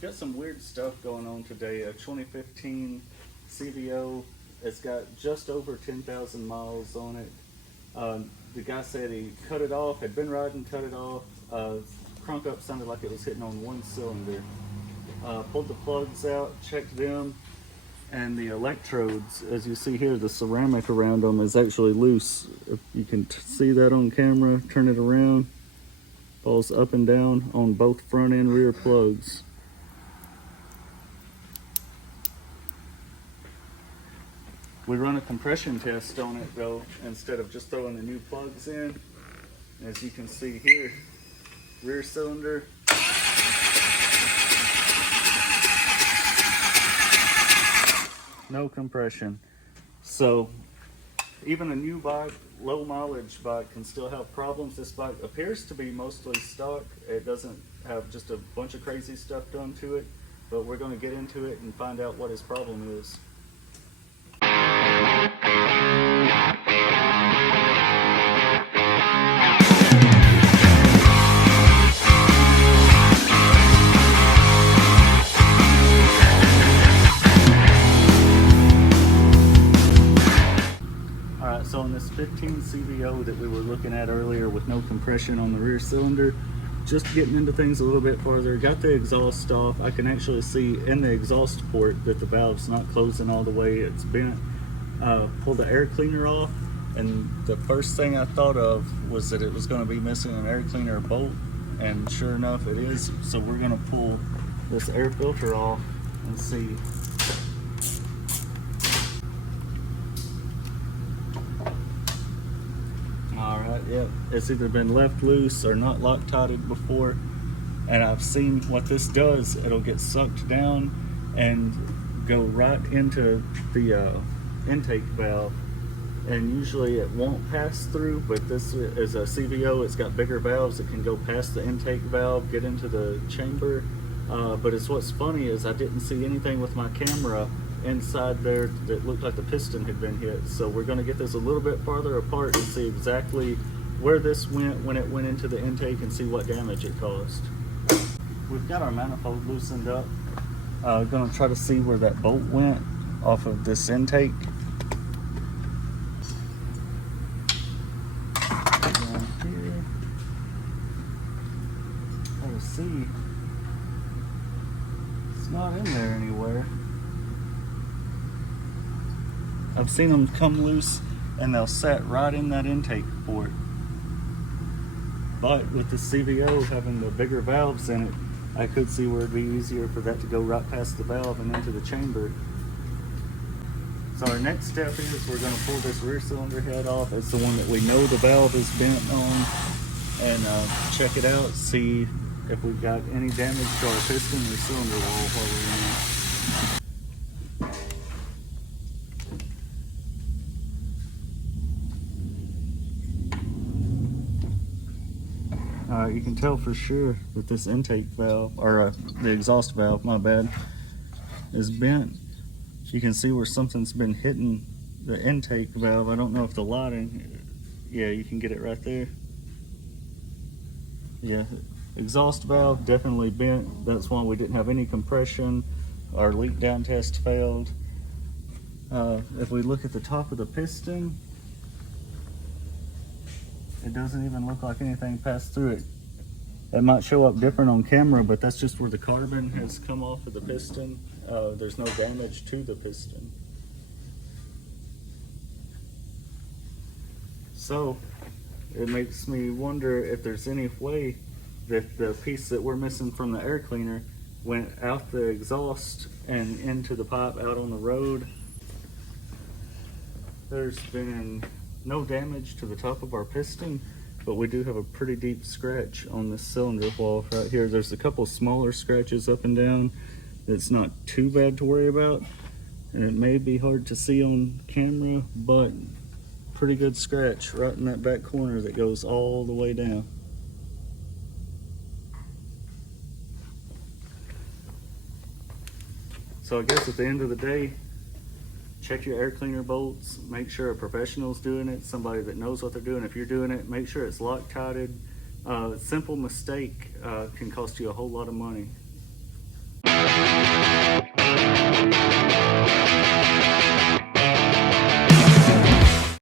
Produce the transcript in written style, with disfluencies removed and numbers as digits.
we've got some weird stuff going on today. A 2015 CVO. It's got just over 10,000 miles on it. The guy said he cut it off, had been riding, cut it off. Crunk up sounded like it was hitting on one cylinder. Pulled the plugs out, checked them, and the electrodes, as you see here, the ceramic around them is actually loose. If you can see that on camera, turn it around, falls up and down on both front and rear plugs. We run a compression test on it though, instead of just throwing the new plugs in. As you can see here, rear cylinder, no compression. So even a new bike, low mileage bike, can still have problems. This bike appears to be mostly stock. It doesn't have just a bunch of crazy stuff done to it, but we're going to get into it and find out what his problem is. Alright, so in this 15 CVO that we were looking at earlier with no compression on the rear cylinder, just getting into things a little bit farther, got the exhaust off. I can actually see in the exhaust port that the valve's not closing all the way, it's bent. Pulled the air cleaner off, and the first thing I thought of was that it was going to be missing an air cleaner bolt, and sure enough it is. So we're going to pull this air filter off and see. Alright, yep, it's either been left loose or not Loctited before, and I've seen what this does. It'll get sucked down and go right into the intake valve, and usually it won't pass through, but this is a CVO. It's got bigger valves. It can go past the intake valve, get into the chamber, but it's what's funny is I didn't see anything with my camera inside there that looked like the piston had been hit. So we're going to get this a little bit farther apart and see exactly where this went when it went into the intake and see what damage it caused. We've got our manifold loosened up. Going to try to see where that bolt went off of this intake. Down here. Let's see. It's not in there anywhere. I've seen them come loose and they'll set right in that intake port. But with the CVO having the bigger valves in it, I could see where it'd be easier for that to go right past the valve and into the chamber. So our next step is we're going to pull this rear cylinder head off. It's the one that we know the valve is bent on, and check it out, see if we've got any damage to our piston or cylinder wall while we're in it. You can tell for sure that this intake valve, or the exhaust valve, my bad, is bent. You can see where something's been hitting the intake valve. I don't know if the lighting, yeah, you can get it right there. Yeah, exhaust valve definitely bent. That's why we didn't have any compression. Our leak down test failed. If we look at the top of the piston, it doesn't even look like anything passed through it. It might show up different on camera, but that's just where the carbon has come off of the piston. There's no damage to the piston. So it makes me wonder if there's any way that the piece that we're missing from the air cleaner went out the exhaust and into the pipe out on the road. There's been no damage to the top of our piston, but we do have a pretty deep scratch on this cylinder wall right here. There's a couple smaller scratches up and down that's not too bad to worry about, and it may be hard to see on camera, but pretty good scratch right in that back corner that goes all the way down. So I guess at the end of the day, check your air cleaner bolts, make sure a professional's doing it, somebody that knows what they're doing. If you're doing it, make sure it's Loctited. A simple mistake can cost you a whole lot of money.